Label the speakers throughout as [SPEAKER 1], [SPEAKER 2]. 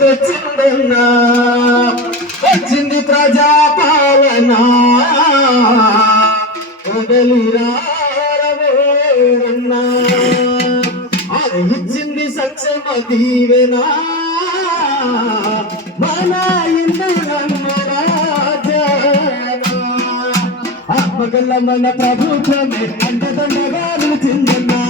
[SPEAKER 1] తెచ్చిందన్నా వచ్చింది ప్రజాపాలన వదలిరారవేరన్నా అది ఇచ్చింది సంక్షేమ దీవెనా మన ఇంద్రమ్మ మన ప్రభుత్వమే నిలిచిందన్నా.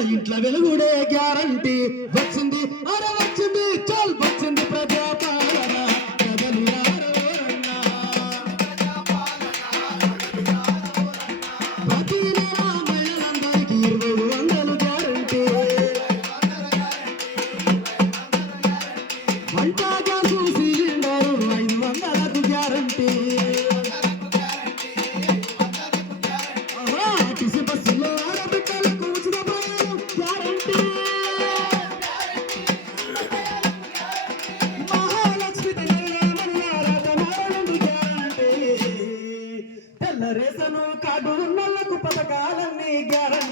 [SPEAKER 1] ఇంట్లో వెలుగుడే గ్యారంటీ. వచ్చింది అరే వచ్చింది చల్ వచ్చింది ప్రజాపాలన. ప్రతి నెల మహిళలందరికీ ఇరవై వందలు గ్యారంటీ. వంట గ్యాసు రేసను కార్డు ఉన్నోళ్ళకు పథకాలన్నీ గ్యారంటీ.